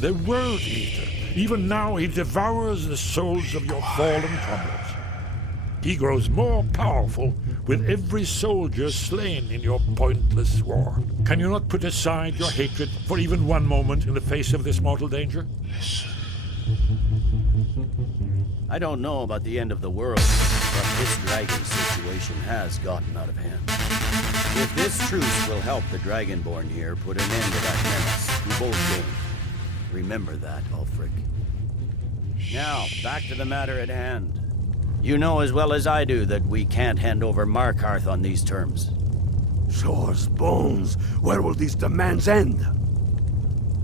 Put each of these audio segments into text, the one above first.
the World Eater. Even now he devours the souls of your fallen comrades. He grows more powerful with every soldier slain in your pointless war. Can you not put aside your hatred for even one moment in the face of this mortal danger? I don't know about the end of the world, but this dragon situation has gotten out of hand. If this truce will help the Dragonborn here put an end to that menace, we both gain. Remember that, Ulfric. Now, back to the matter at hand. You know as well as I do that we can't hand over Markarth on these terms. Shores, bones, where will these demands end?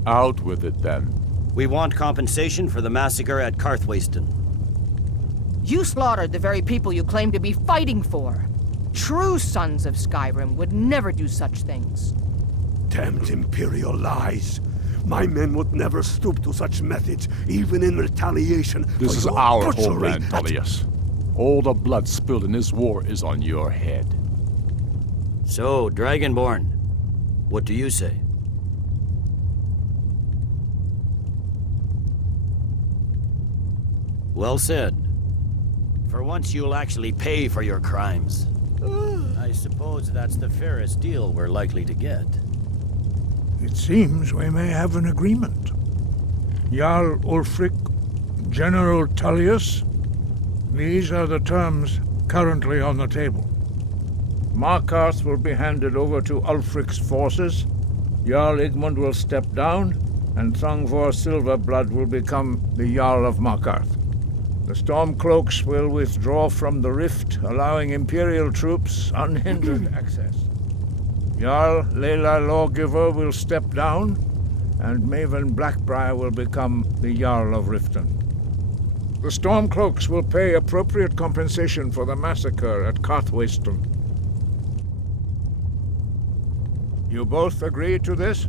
Out with it, then. We want compensation for the massacre at Karthwasten. You slaughtered the very people you claim to be fighting for. True sons of Skyrim would never do such things. Damned Imperial lies. My men would never stoop to such methods, even in retaliation. This for is your our butchery. homeland, Tullius. All the blood spilled in this war is on your head. So, Dragonborn, what do you say? Well said. For once you'll actually pay for your crimes. I suppose that's the fairest deal we're likely to get. It seems we may have an agreement. Jarl Ulfric, General Tullius, these are the terms currently on the table. Markarth will be handed over to Ulfric's forces, Jarl Igmund will step down, and Thongvor Silverblood will become the Jarl of Markarth. The Stormcloaks will withdraw from the rift, allowing Imperial troops unhindered access. Jarl Leila Lawgiver will step down, and Maven Blackbriar will become the Jarl of Riften. The Stormcloaks will pay appropriate compensation for the massacre at Karthwasten. You both agree to this?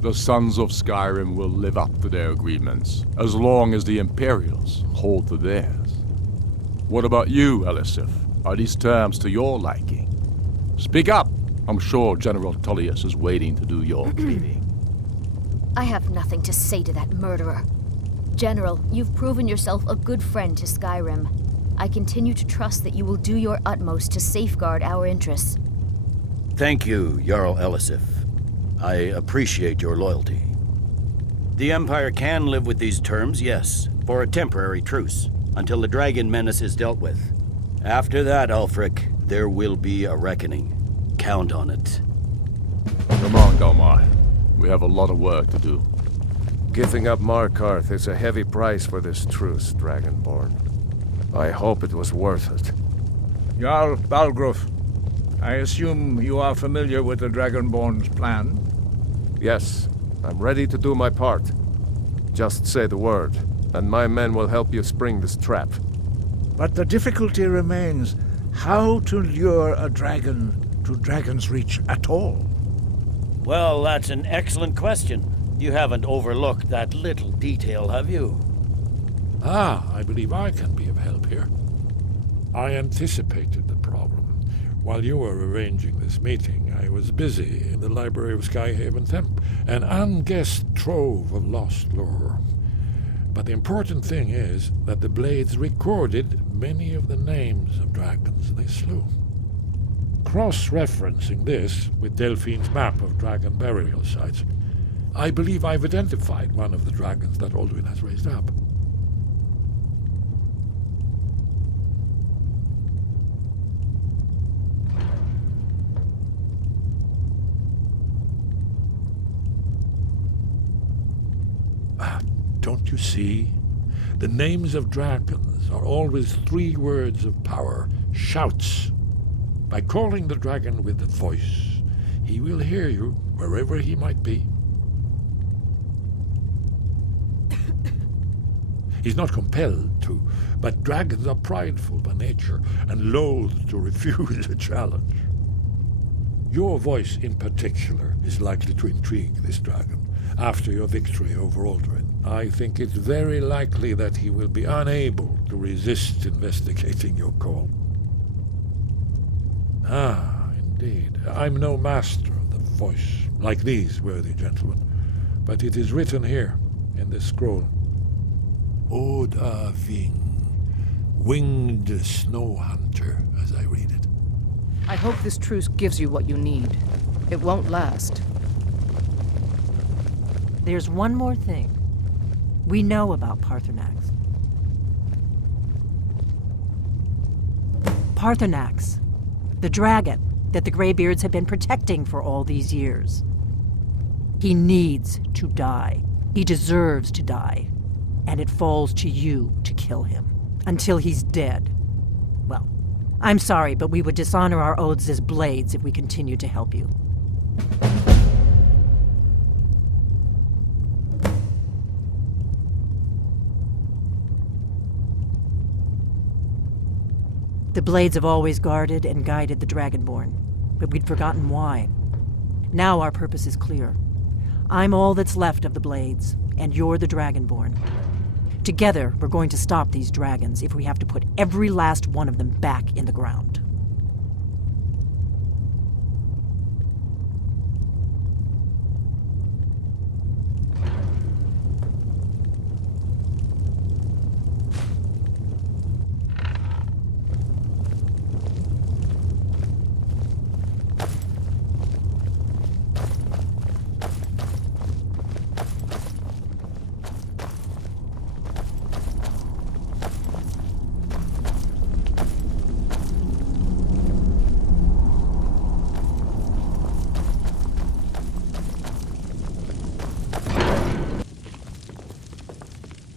The Sons of Skyrim will live up to their agreements, as long as the Imperials hold to theirs. What about you, Elisif? Are these terms to your liking? Speak up! I'm sure General Tullius is waiting to do your pleading. I have nothing to say to that murderer. General, you've proven yourself a good friend to Skyrim. I continue to trust that you will do your utmost to safeguard our interests. Thank you, Jarl Elisif. I appreciate your loyalty. The Empire can live with these terms, yes, for a temporary truce, until the dragon menace is dealt with. After that, Ulfric, there will be a reckoning. Count on it. Come on, Galmar. We have a lot of work to do. Giving up Markarth is a heavy price for this truce, Dragonborn. I hope it was worth it. Jarl Balgruf, I assume you are familiar with the Dragonborn's plan? Yes, I'm ready to do my part. Just say the word, and my men will help you spring this trap. But the difficulty remains how to lure a dragon to Dragon's Reach at all. Well, that's an excellent question. You haven't overlooked that little detail, have you? I believe I can be of help here. I anticipated the problem. While you were arranging this meeting, I was busy in the library of Skyhaven Temp, an unguessed trove of lost lore. But the important thing is that the Blades recorded many of the names of dragons they slew. Cross-referencing this with Delphine's map of dragon burial sites, I believe I've identified one of the dragons that Alduin has raised up. Don't you see? The names of dragons are always 3 words of power, shouts. By calling the dragon with the voice, he will hear you wherever he might be. He's not compelled to, but dragons are prideful by nature and loath to refuse a challenge. Your voice in particular is likely to intrigue this dragon after your victory over Alduin. I think it's very likely that he will be unable to resist investigating your call. Indeed. I'm no master of the voice, like these worthy gentlemen, but it is written here. in the scroll. Oda Ving, winged snow hunter, as I read it. I hope this truce gives you what you need. It won't last. There's one more thing. We know about Parthenax. Parthenax, the dragon that the Greybeards have been protecting for all these years. He needs to die. He deserves to die. And it falls to you to kill him. Until he's dead. Well, I'm sorry, but we would dishonor our oaths as blades if we continued to help you. The Blades have always guarded and guided the Dragonborn, but we'd forgotten why. Now our purpose is clear. I'm all that's left of the Blades, and you're the Dragonborn. Together, we're going to stop these dragons if we have to put every last one of them back in the ground.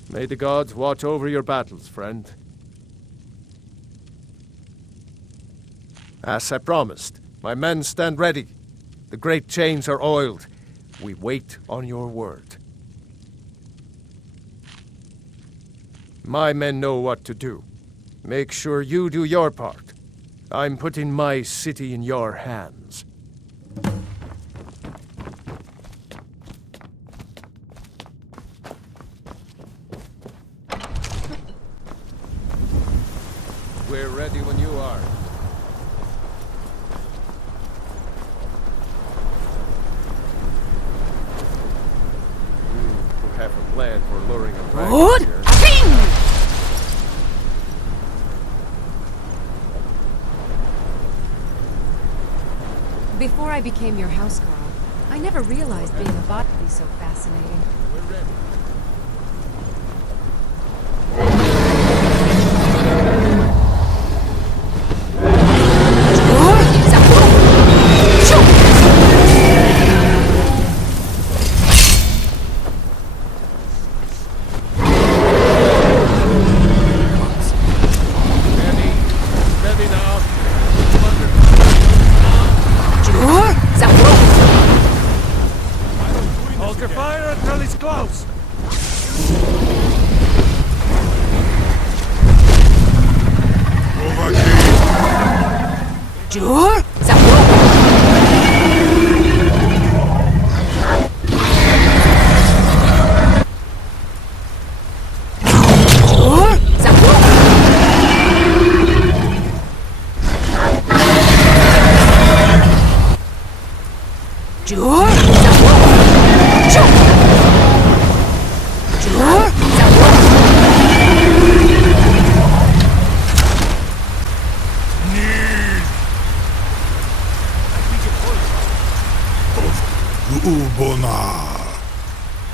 May the gods watch over your battles, friend. As I promised, my men stand ready. The great chains are oiled. We wait on your word. My men know what to do. Make sure you do your part. I'm putting my city in your hands. We're ready when you are. You have a plan for luring a dragon here. Before I became your house girl, I never realized being a bot could be so fascinating. We're ready.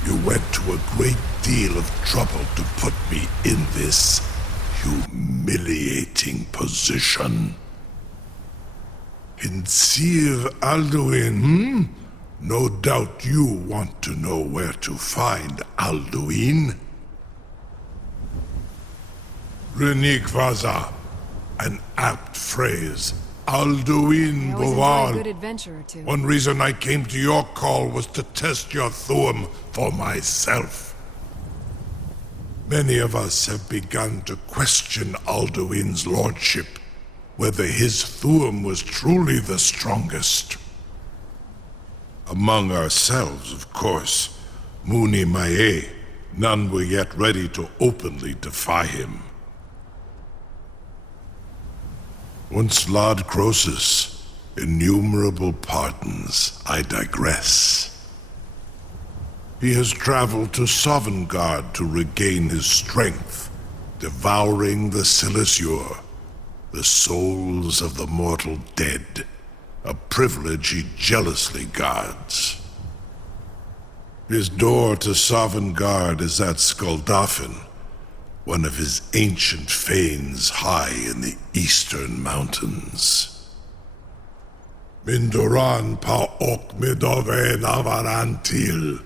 You went to a great deal of trouble to put me in this humiliating position. In Sir Alduin, No doubt you want to know where to find Alduin. Renikvaza, an apt phrase. Alduin I always enjoy a Boval. good adventure or two. One reason I came to your call was to test your Thuum for myself. Many of us have begun to question Alduin's lordship, whether his Thuum was truly the strongest. Among ourselves, of course, Muni Mae, none were yet ready to openly defy him. Once Lord Croesus, innumerable pardons, I digress. He has traveled to Sovngarde to regain his strength, devouring the Silesure, the souls of the mortal dead, a privilege he jealously guards. His door to Sovngarde is at Skuldafn, one of his ancient fanes high in the eastern mountains. Mindoran pa ok midove navarantil.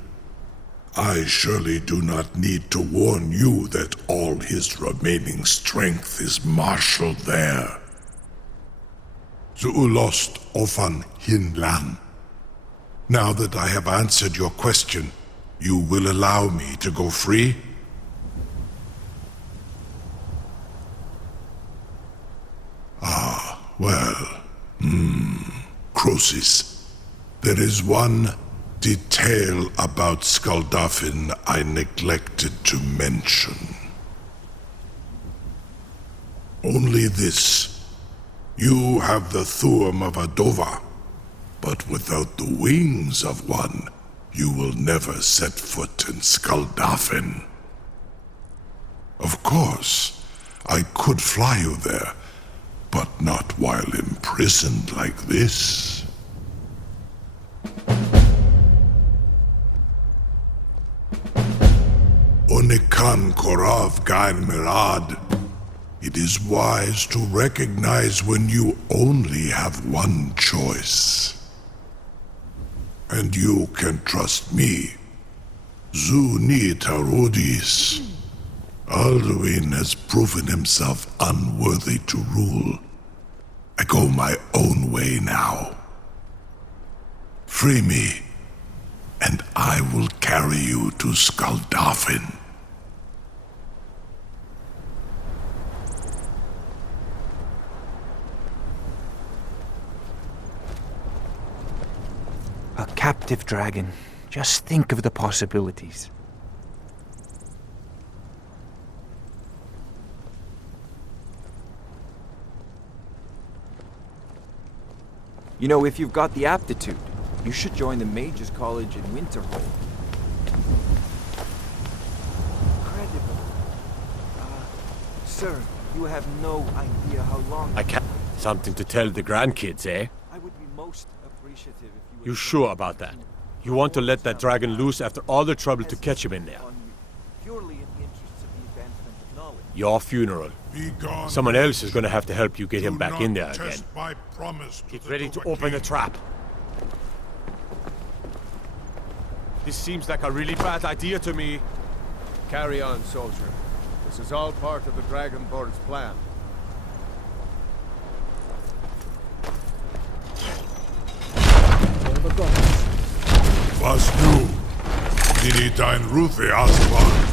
I surely do not need to warn you that all his remaining strength is marshaled there. Zuulost ofan hinlan. Now that I have answered your question, you will allow me to go free? Well, Croesus, there is one detail about Skuldafn I neglected to mention. Only this. You have the Thuum of a Dova, but without the wings of one, you will never set foot in Skuldafn. Of course, I could fly you there, but not while imprisoned like this. Onikan Korav Gain Mirad. It is wise to recognize when you only have one choice. And you can trust me. Zuni Tarudis. Alduin has proven himself unworthy to rule. I go my own way now. Free me, and I will carry you to Skuldafn. A captive dragon. Just think of the possibilities. You know, if you've got the aptitude, you should join the Mages College in Winterhold. Incredible. Sir, you have no idea how long... I can't... Something to tell the grandkids, eh? I would be most appreciative if You sure about that? You want to let that dragon loose after all the trouble to catch him in there? Purely in the interests of the advancement of knowledge. Your funeral. Someone else is gonna have to help you get him back in there again. Get ready to open the trap. This seems like a really bad idea to me. Carry on, soldier. This is all part of the Dragonborn's plan. Was du? Die dein Rufe Aslan?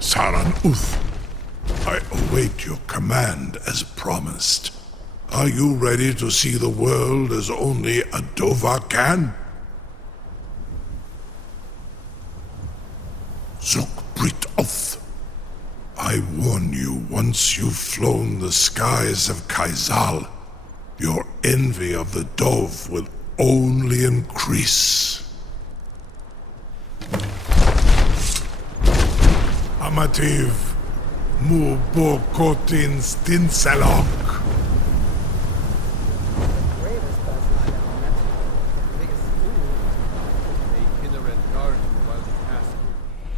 Saran Uth, I await your command as promised. Are you ready to see the world as only a Dova can? Zukbrit Oth, I warn you, once you've flown the skies of Kaizal, your envy of the Dove will only increase. Amativ, mu bokotin stinselok.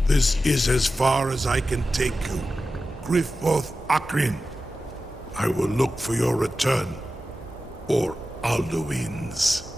This is as far as I can take you. Grifoth Akrin. I will look for your return. Or Alduin's.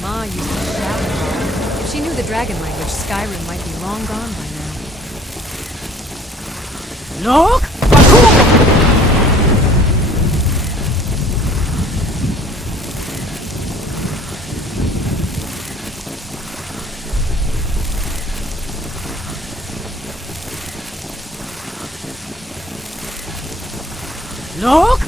Ma used to shout about it. If she knew the dragon language, Skyrim might be long gone by now. Look! Look!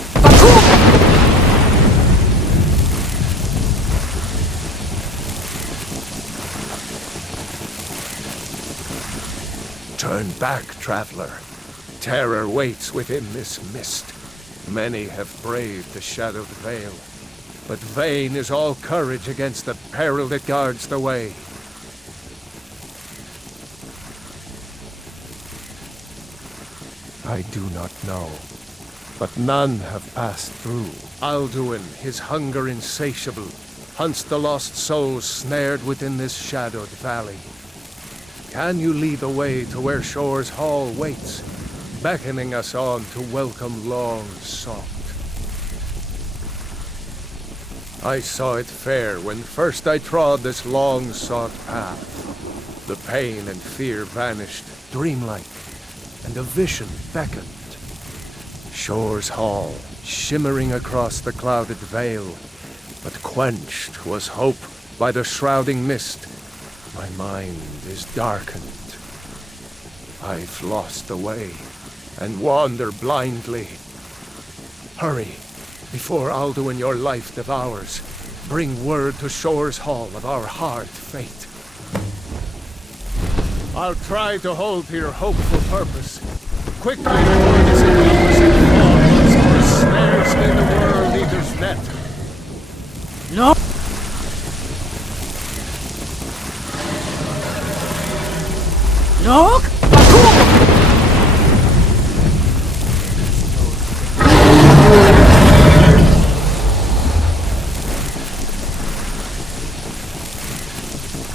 Turn back, traveler. Terror waits within this mist. Many have braved the shadowed veil, but vain is all courage against the peril that guards the way. I do not know, but none have passed through. Alduin, his hunger insatiable, hunts the lost souls snared within this shadowed valley. Can you lead the way to where Shore's Hall waits, beckoning us on to welcome long sought? I saw it fair when first I trod this long sought path. The pain and fear vanished, dreamlike, and a vision beckoned. Shore's Hall, shimmering across the clouded veil, but quenched was hope by the shrouding mist. My mind is darkened. I've lost the way and wander blindly. Hurry, before Alduin your life devours. Bring word to Shore's Hall of our hard fate. I'll try to hold to your hopeful purpose. Quickly before this magnificent falls, or snares in the world eater's net. No! Look!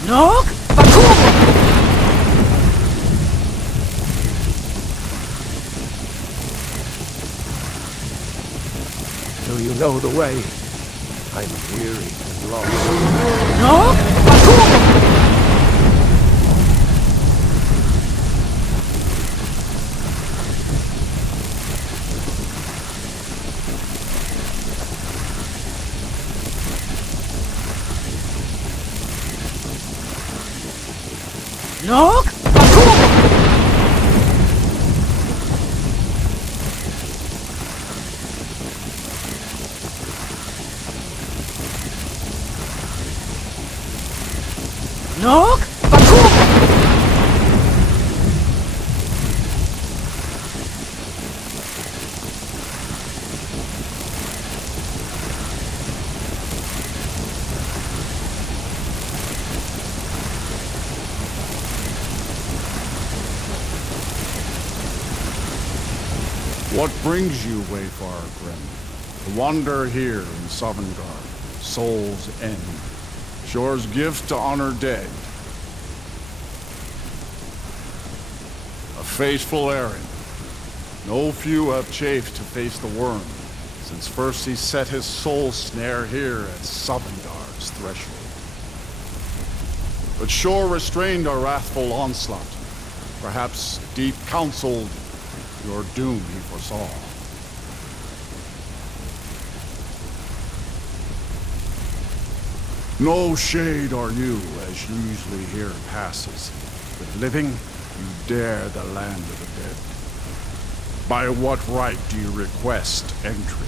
Look! Do you know the way? I'm weary and lost. Look! Look! Nok! Bakum! What brings you, Wayfarer Grim? To wander here in Sovngarde, Soul's End, Shore's gift to honor dead. A faithful errand. No few have chafed to face the worm, since first he set his soul snare here at Sovngarde's threshold. But Shore restrained our wrathful onslaught. Perhaps deep counseled your doom he foresaw. No shade are you, as usually here passes. But living, you dare the land of the dead. By what right do you request entry?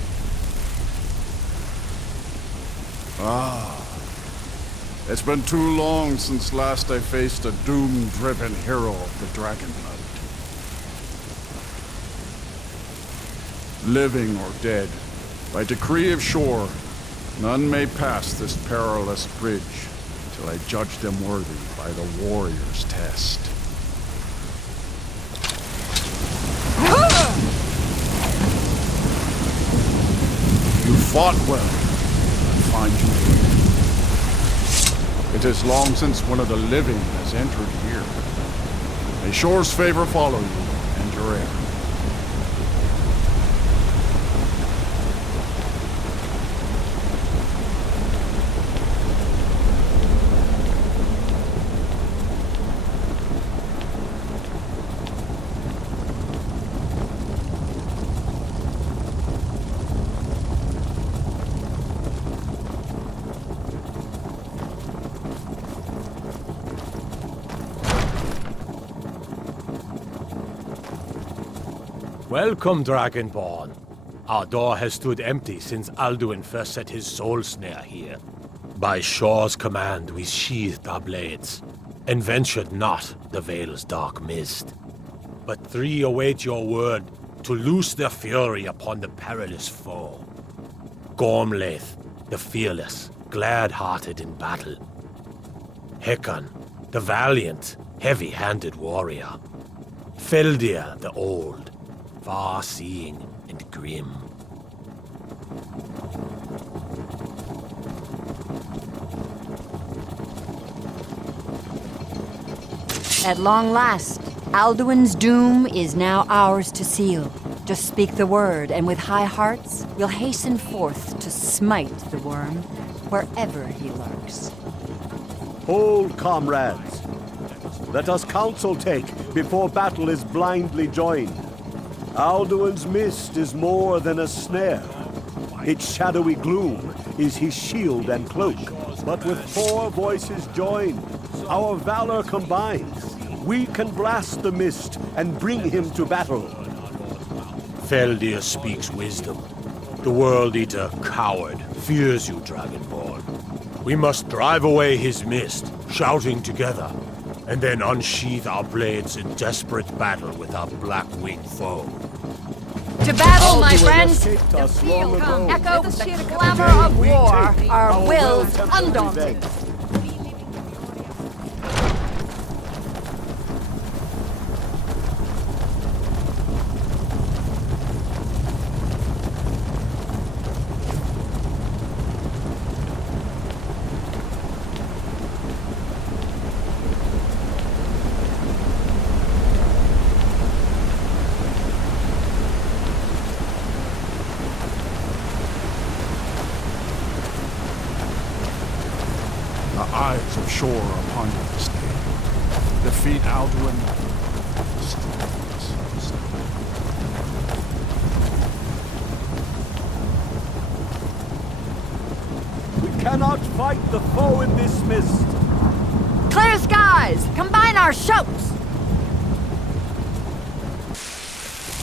It's been too long since last I faced a doom-driven hero of the Dragon Blood. Living or dead, by decree of Shore, none may pass this perilous bridge till I judge them worthy by the warrior's test. You fought well. I find you weak. It is long since one of the living has entered here. May Shore's favor follow you and your heir. Welcome, Dragonborn. Our door has stood empty since Alduin first set his soul snare here. By Shore's command, we sheathed our blades, and ventured not the Vale's dark mist. But three await your word to loose their fury upon the perilous foe. Gormlaith, the fearless, glad-hearted in battle. Hekon, the valiant, heavy-handed warrior. Feldir, the old, far-seeing and grim. At long last, Alduin's doom is now ours to seal. Just speak the word, and with high hearts, we'll hasten forth to smite the worm wherever he lurks. Hold, comrades. Let us counsel take before battle is blindly joined. Alduin's mist is more than a snare. Its shadowy gloom is his shield and cloak. But with four voices joined, our valor combines, we can blast the mist and bring him to battle. Feldir speaks wisdom. The World Eater, coward, fears you, Dragonborn. We must drive away his mist, shouting together, and then unsheath our blades in desperate battle with our black-winged foe. To battle, my Alduin friends! escaped The us field long ago. echo with the clamor of war, our wills undaunted. The eyes of Shore are upon you this day. Defeat Alduin. We cannot fight the foe in this mist. Clear skies! Combine our shouts!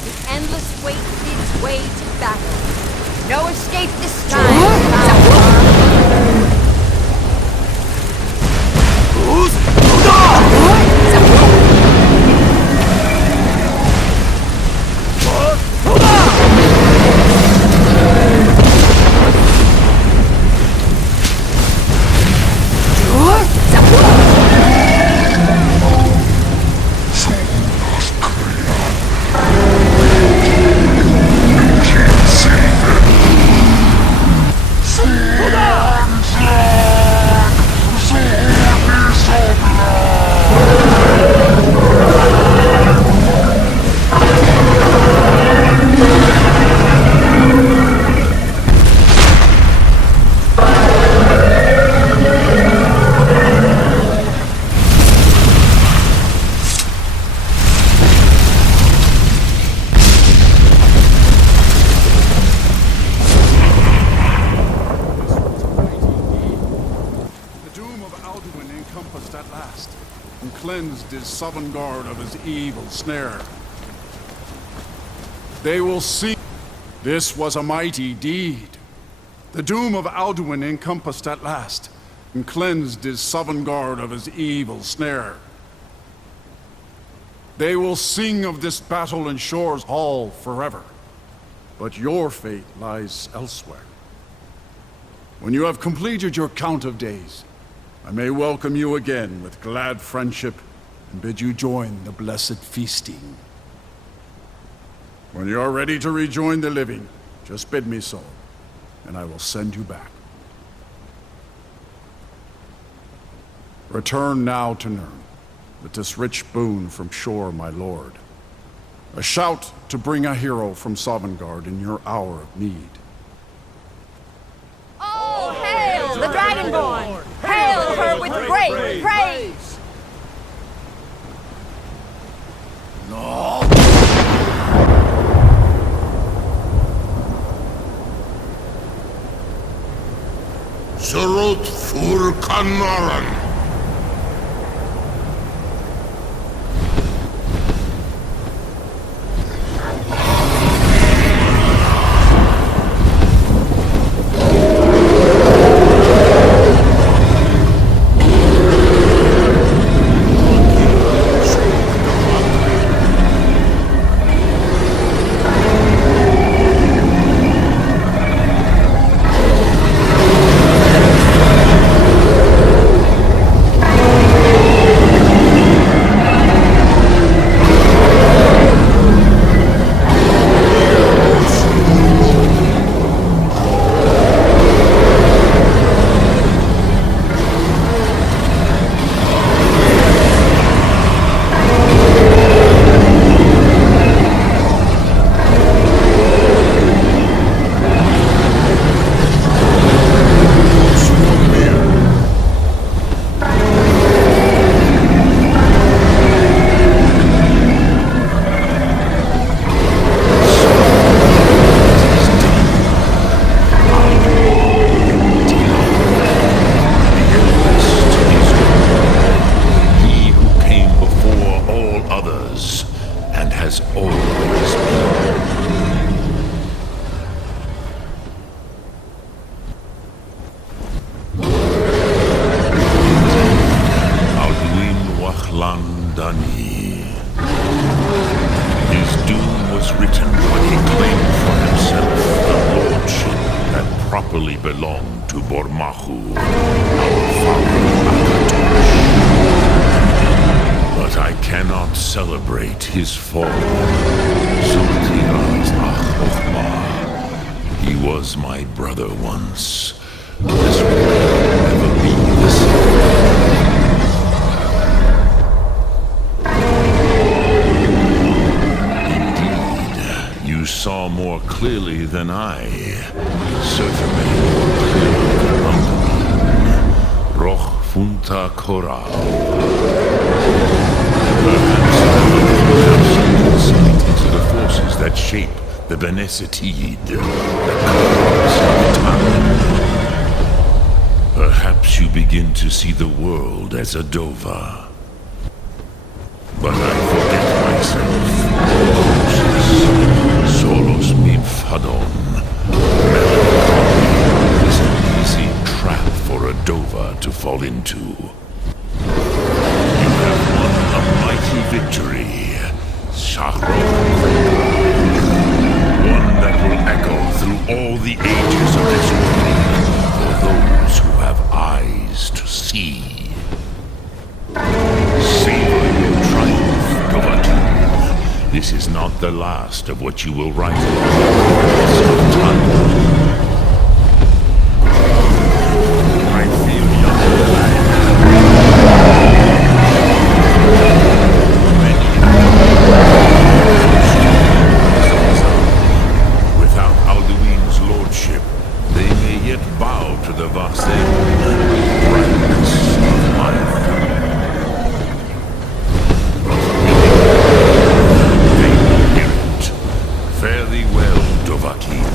The endless wait gives way to battle. No escape this time! Who's cleansed is Sovngarde of his evil snare. They will see this was a mighty deed. The doom of Alduin encompassed at last, and cleansed is Sovngarde of his evil snare. They will sing of this battle in Shore's Hall forever, but your fate lies elsewhere. When you have completed your count of days, I may welcome you again with glad friendship and bid you join the blessed feasting. When you are ready to rejoin the living, just bid me so, and I will send you back. Return now to Nirn, with this rich boon from Shore, my lord. A shout to bring a hero from Sovngarde in your hour of need. Oh, hail the Dragonborn! Hail her with great praise! No! Surut fur Kanaran. Belonged to Bormahu, our father but I cannot celebrate his fall. He was my brother once. This will never be the same. Indeed, you saw more clearly than I. Certainly more clearly than Alduin. Roch Funta Koral. Perhaps you insight into the forces that shape the Benesitid, the currents of time. Perhaps you begin to see the world as a Dova. But I forget myself. Solos mi fadon. Melancholy is an easy trap for a Dova to fall into. You have won a mighty victory, Shahro. One that will echo through all the ages of this world for those who have eyes to see. Savor your triumph, Dovahkiin. This is not the last of what you will write of time. I feel young alive. Without Alduin's lordship, they may yet bow to the Vasen, brightness of my throne. They will hear it. Fare thee well, Dovahkiin.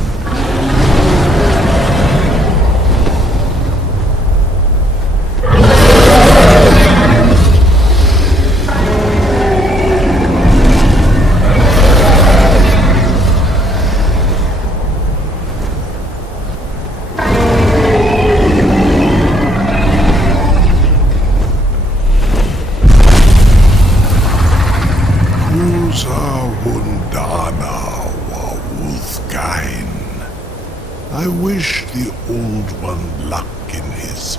I wish the Old One luck in his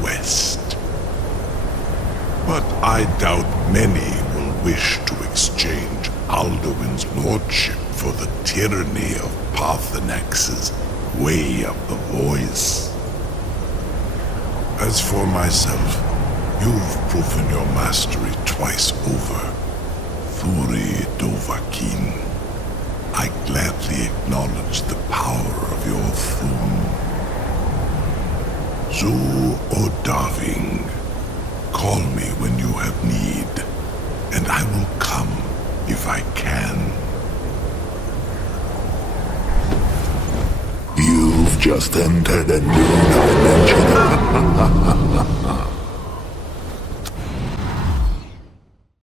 quest. But I doubt many will wish to exchange Alduin's lordship for the tyranny of Parthenax's way of the voice. As for myself, you've proven your mastery twice over. Thuri Dovahkiin, I gladly acknowledge the power of your Thum. Zu Odaving, call me when you have need, and I will come if I can. You've just entered a new dimension.